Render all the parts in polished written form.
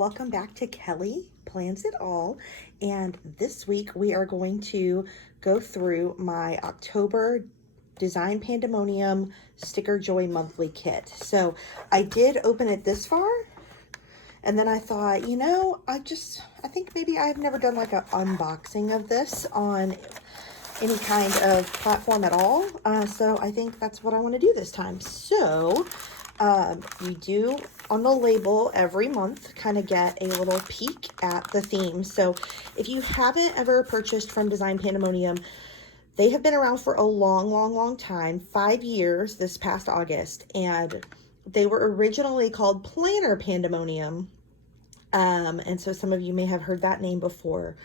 welcome back to Kelly Plans It All. And this week we are going to go through my October Design Pandemonium Sticker Joy Monthly Kit. So I did open it this far, and then I thought, I think maybe I've never done like an unboxing of this on any kind of platform at all. So I think that's what I want to do this time. So you do, on the label every month, kind of get a little peek at the theme. So if you haven't ever purchased from Design Pandemonium, they have been around for a long time, 5 years this past August, and they were originally called Planner Pandemonium. And so some of you may have heard that name before,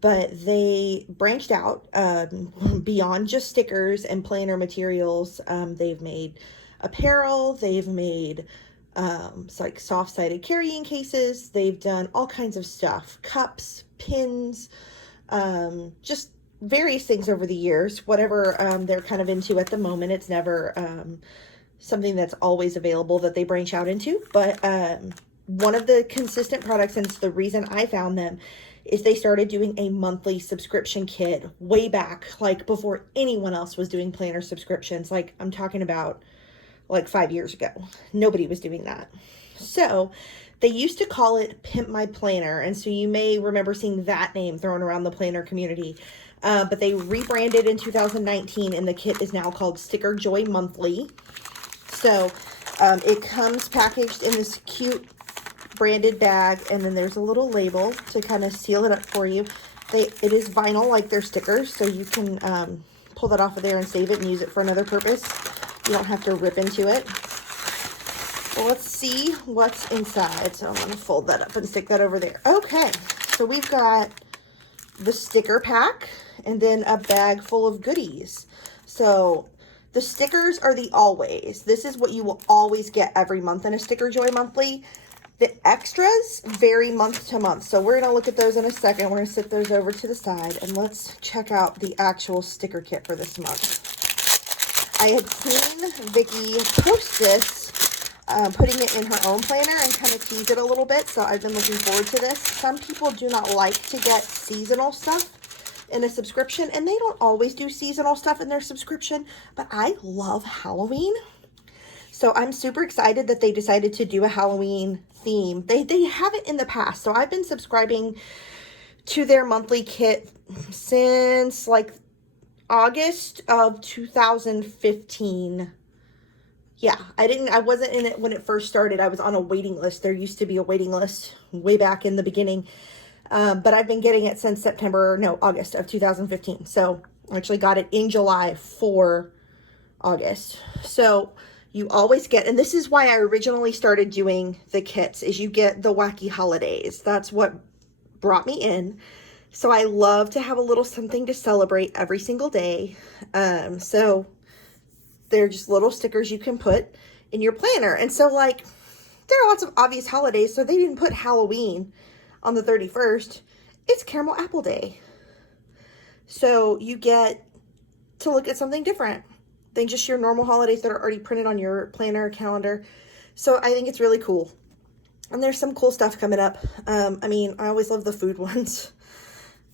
but they branched out beyond just stickers and planner materials. They've made apparel, they've made like soft-sided carrying cases, they've done all kinds of stuff, cups, pins, just various things over the years, whatever they're kind of into at the moment. It's never something that's always available that they branch out into, but one of the consistent products, and it's the reason I found them, is they started doing a monthly subscription kit way back, like before anyone else was doing planner subscriptions. Like I'm talking about like 5 years ago. Nobody was doing that. So they used to call it Pimp My Planner. And so you may remember seeing that name thrown around the planner community. But they rebranded in 2019, and the kit is now called Sticker Joy Monthly. So it comes packaged in this cute branded bag, and then there's a little label to kind of seal it up for you. It is vinyl like their stickers, so you can pull that off of there and save it and use it for another purpose. You don't have to rip into it. Well, let's see what's inside. So I'm going to fold that up and stick that over there. Okay, so we've got the sticker pack and then a bag full of goodies. So the stickers are the always. This is what you will always get every month in a Sticker Joy Monthly. The extras vary month to month. So we're going to look at those in a second. We're going to set those over to the side, and let's check out the actual sticker kit for this month. I had seen Vicki post this, putting it in her own planner and kind of tease it a little bit. So I've been looking forward to this. Some people do not like to get seasonal stuff in a subscription, and they don't always do seasonal stuff in their subscription, but I love Halloween. So I'm super excited that they decided to do a Halloween theme. They have it in the past. So I've been subscribing to their monthly kit since like August of 2015. Yeah, I wasn't in it when it first started. I was on a waiting list. There used to be a waiting list way back in the beginning. But I've been getting it since August of 2015. So I actually got it in July for August. So you always get, and this is why I originally started doing the kits, is you get the wacky holidays. That's what brought me in. So I love to have a little something to celebrate every single day. So they're just little stickers you can put in your planner. And so like, there are lots of obvious holidays, so they didn't put Halloween on the 31st. It's Caramel Apple Day. So you get to look at something different than just your normal holidays that are already printed on your planner calendar. So I think it's really cool. And there's some cool stuff coming up. I always love the food ones.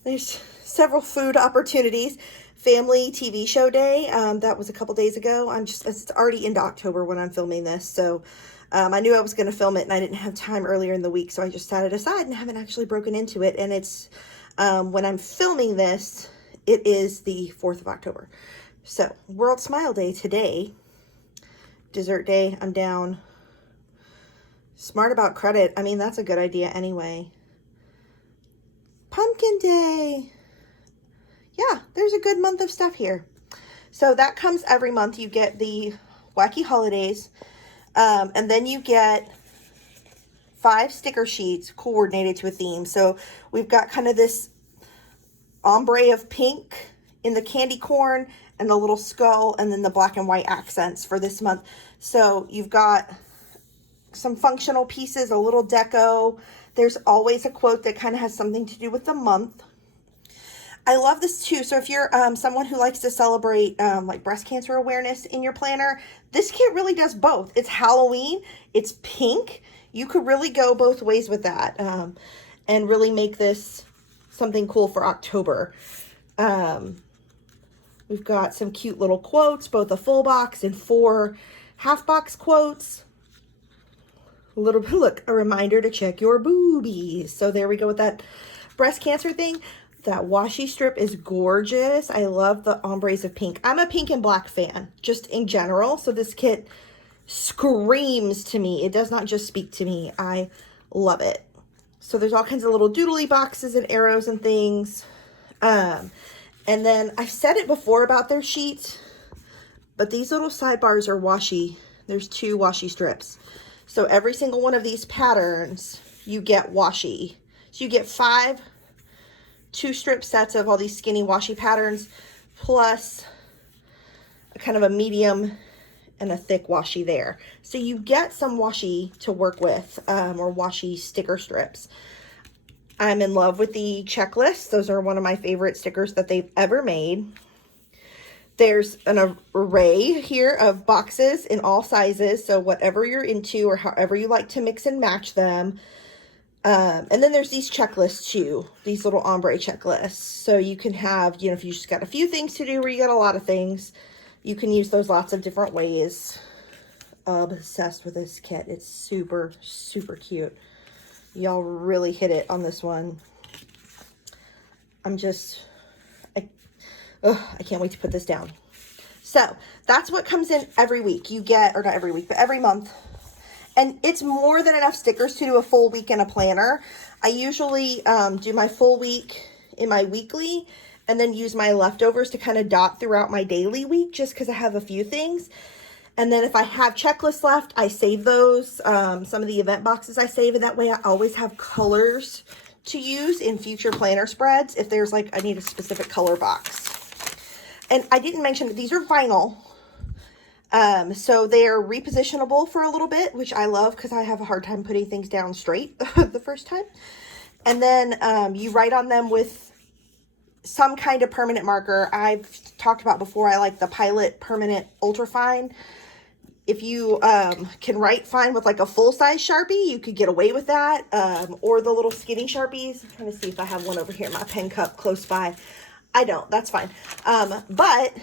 There's several food opportunities. Family TV show day, that was a couple days ago. It's already into October when I'm filming this. So I knew I was going to film it, and I didn't have time earlier in the week. So I just set it aside and haven't actually broken into it. And it's, when I'm filming this, it is the 4th of October. So, World Smile Day today. Dessert day, I'm down. Smart about credit. That's a good idea anyway. Pumpkin Day. Yeah, there's a good month of stuff here. So that comes every month. You get the wacky holidays. And then you get 5 sticker sheets coordinated to a theme. So we've got kind of this ombre of pink in the candy corn and the little skull, and then the black and white accents for this month. So you've got some functional pieces, a little deco. There's always a quote that kind of has something to do with the month. I love this too. So if you're someone who likes to celebrate like breast cancer awareness in your planner, this kit really does both. It's Halloween, it's pink, you could really go both ways with that, and really make this something cool for October. We've got some cute little quotes, both a full box and 4 half box quotes. A little bit, look, a reminder to check your boobies. So there we go with that breast cancer thing. That washi strip is gorgeous. I love the ombres of pink. I'm a pink and black fan, just in general. So this kit screams to me. It does not just speak to me. I love it. So there's all kinds of little doodly boxes and arrows and things. And then I've said it before about their sheets, but these little sidebars are washi. There's 2 washi strips. So every single one of these patterns, you get washi. So you get 5 2-strip sets of all these skinny washi patterns, plus a kind of a medium and a thick washi there. So you get some washi to work with, or washi sticker strips. I'm in love with the checklists. Those are one of my favorite stickers that they've ever made. There's an array here of boxes in all sizes, so whatever you're into or however you like to mix and match them. And then there's these checklists too, these little ombre checklists. So you can have, you know, if you just got a few things to do or you got a lot of things, you can use those lots of different ways. Obsessed with this kit. It's super, super cute. Y'all really hit it on this one. I can't wait to put this down. So that's what comes in every week. You get, or not every week, but every month. And it's more than enough stickers to do a full week in a planner. I usually do my full week in my weekly and then use my leftovers to kind of dot throughout my daily week just because I have a few things. And then if I have checklists left, I save those. Some of the event boxes I save, and that way I always have colors to use in future planner spreads if there's like, I need a specific color box. And I didn't mention that these are vinyl. So they're repositionable for a little bit, which I love because I have a hard time putting things down straight the first time. And then you write on them with some kind of permanent marker. I've talked about before, I like the Pilot Permanent Ultra Fine. If you can write fine with like a full-size Sharpie, you could get away with that. Or the little skinny Sharpies. I'm trying to see if I have one over here in my pen cup close by. I don't. That's fine. But,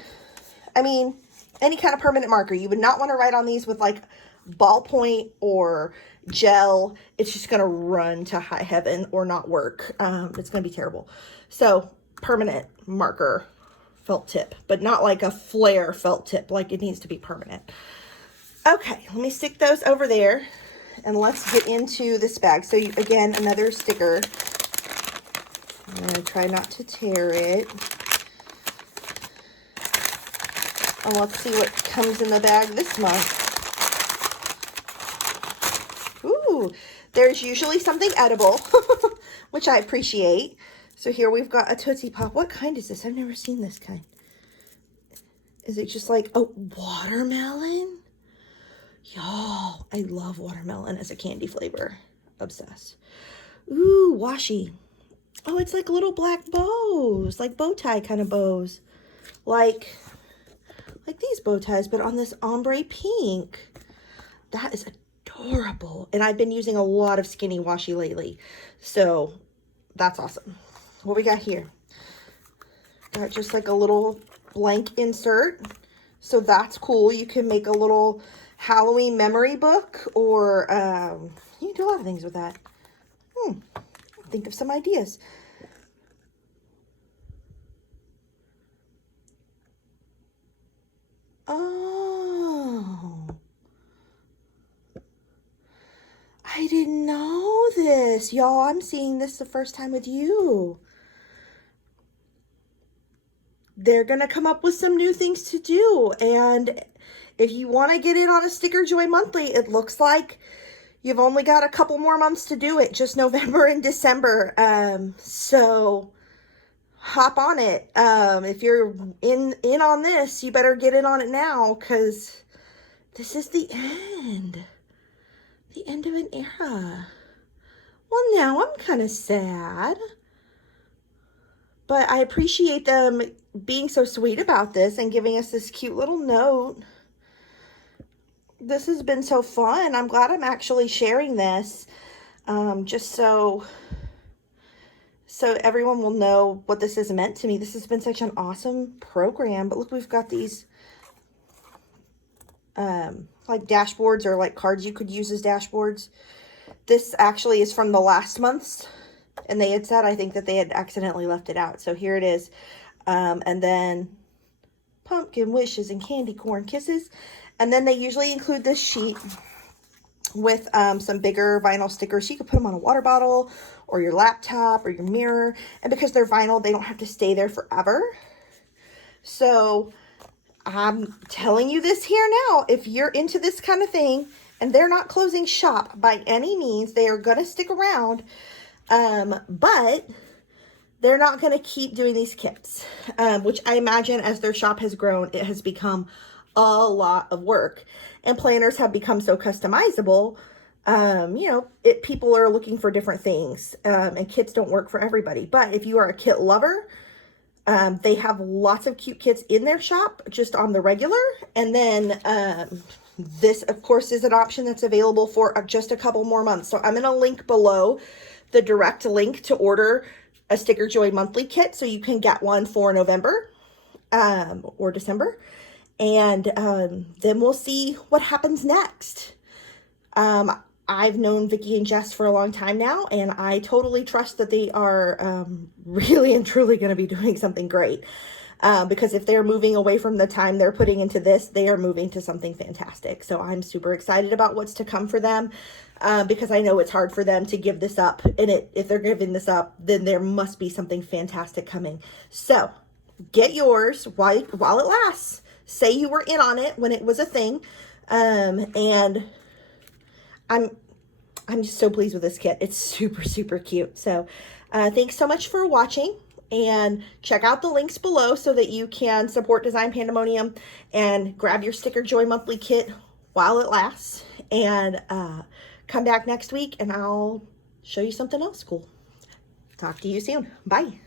I mean, any kind of permanent marker. You would not want to write on these with like ballpoint or gel. It's just going to run to high heaven or not work. It's going to be terrible. So, permanent marker felt tip, but not like a flare felt tip. Like it needs to be permanent. Okay, let me stick those over there and let's get into this bag. So again, another sticker. I'm going to try not to tear it. And let's see what comes in the bag this month. Ooh, there's usually something edible, which I appreciate. So here we've got a Tootsie Pop. What kind is this? I've never seen this kind. Is it just like a watermelon? Y'all, I love watermelon as a candy flavor. Obsessed. Ooh, washi. Oh, it's like little black bows, like bow tie kind of bows. Like these bow ties, but on this ombre pink. That is adorable. And I've been using a lot of skinny washi lately. So that's awesome. What we got here? Got just like a little blank insert. So that's cool. You can make a little Halloween memory book, or you can do a lot of things with that. Think of some ideas. Oh, I didn't know this. Y'all, I'm seeing this the first time with you. They're going to come up with some new things to do. And if you want to get it on a Sticker Joy Monthly, it looks like you've only got a couple more months to do it, just November and December. So hop on it. If you're in on this, you better get in on it now, because this is the end. The end of an era. Well, now I'm kind of sad. But I appreciate them being so sweet about this and giving us this cute little note. This has been so fun. I'm glad I'm actually sharing this, just so everyone will know what this has meant to me. This has been such an awesome program. But look, we've got these like dashboards, or like cards you could use as dashboards. This actually is from the last month's, and they had said, I think, that they had accidentally left it out. So here it is. And then pumpkin wishes and candy corn kisses. And then they usually include this sheet with some bigger vinyl stickers. You could put them on a water bottle or your laptop or your mirror. And because they're vinyl, they don't have to stay there forever. So I'm telling you this here now, if you're into this kind of thing, and they're not closing shop by any means, they are going to stick around, but they're not going to keep doing these kits, which I imagine as their shop has grown, it has become a lot of work, and planners have become so customizable. You know, people are looking for different things, and kits don't work for everybody. But if you are a kit lover, they have lots of cute kits in their shop just on the regular. And then this, of course, is an option that's available for just a couple more months. So I'm going to link below the direct link to order a Sticker Joy monthly kit, so you can get one for November or December. And then we'll see what happens next. I've known Vicki and Jess for a long time now, and I totally trust that they are really and truly going to be doing something great. Because if they're moving away from the time they're putting into this, they are moving to something fantastic. So I'm super excited about what's to come for them, because I know it's hard for them to give this up. And if they're giving this up, then there must be something fantastic coming. So get yours while it lasts. Say you were in on it when it was a thing. And I'm just so pleased with this kit. It's super, super cute. So thanks so much for watching, and check out the links below so that you can support Design Pandemonium and grab your Sticker Joy monthly kit while it lasts. And come back next week and I'll show you something else cool. Talk to you soon. Bye.